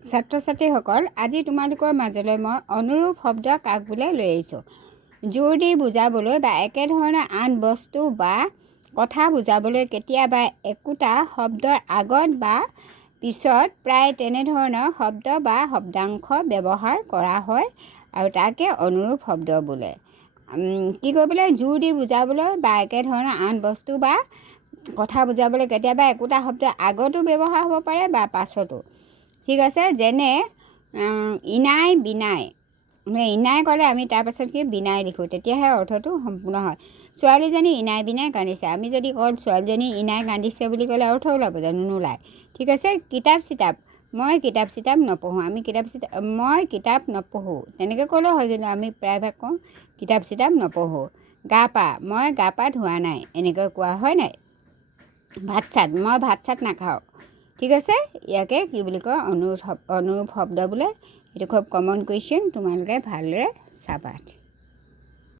ছাত্ৰ-ছাত্ৰীসকল, আজি তোমালোকৰ মাজলৈ মই অনুৰূপ শব্দ কাক বোলে লৈ আহিছোঁ। জোৰ দি বুজাবলৈ বা একেধৰণৰ আন বস্তু বা কথা বুজাবলৈ কেতিয়াবা একোটা শব্দৰ আগত বা পিছত প্ৰায় তেনেধৰণৰ শব্দ বা শব্দাংশ ব্যৱহাৰ কৰা হয় আৰু তাকে অনুৰূপ শব্দ বোলে। কি কৰিবলৈ? জোৰ দি বুজাবলৈ বা একেধৰণৰ আন বস্তু বা কথা বুজাবলৈ কেতিয়াবা একোটা শব্দ আগতো ব্যৱহাৰ হ'ব পাৰে বা পাছতো। ঠিক আছে, যেনে ইনাই বিনাই। ইনাই ক'লে আমি তাৰপাছত কি বিনাই লিখোঁ, তেতিয়াহে অৰ্থটো সম্পূৰ্ণ হয়। ছোৱালীজনী ইনাই বিনাই কান্দিছে। আমি যদি কওঁ ছোৱালীজনী ইনাই কান্দিছে বুলি ক'লে অৰ্থ ওলাব জানো? নোলায়। ঠিক আছে, কিতাপ চিতাপ। মই কিতাপ চিতাপ নপঢ়োঁ। মই কিতাপ নপঢ়োঁ তেনেকৈ ক'লেও হয়, কিন্তু আমি প্ৰায়ভাগ কওঁ কিতাপ চিতাপ নপঢ়োঁ। গা পা। মই গা পা ধোৱা নাই, এনেকৈ কোৱা হয় নাই? ভাত চাত। মই ভাত চাত নাখাওঁ। ঠিক আছে, ইয়াকে কি বুলি কয়? অনুৰূপ শব্দ বোলে। এইটো খুব কমন কুৱেশ্যন, তোমালোকে ভালদৰে চাবা।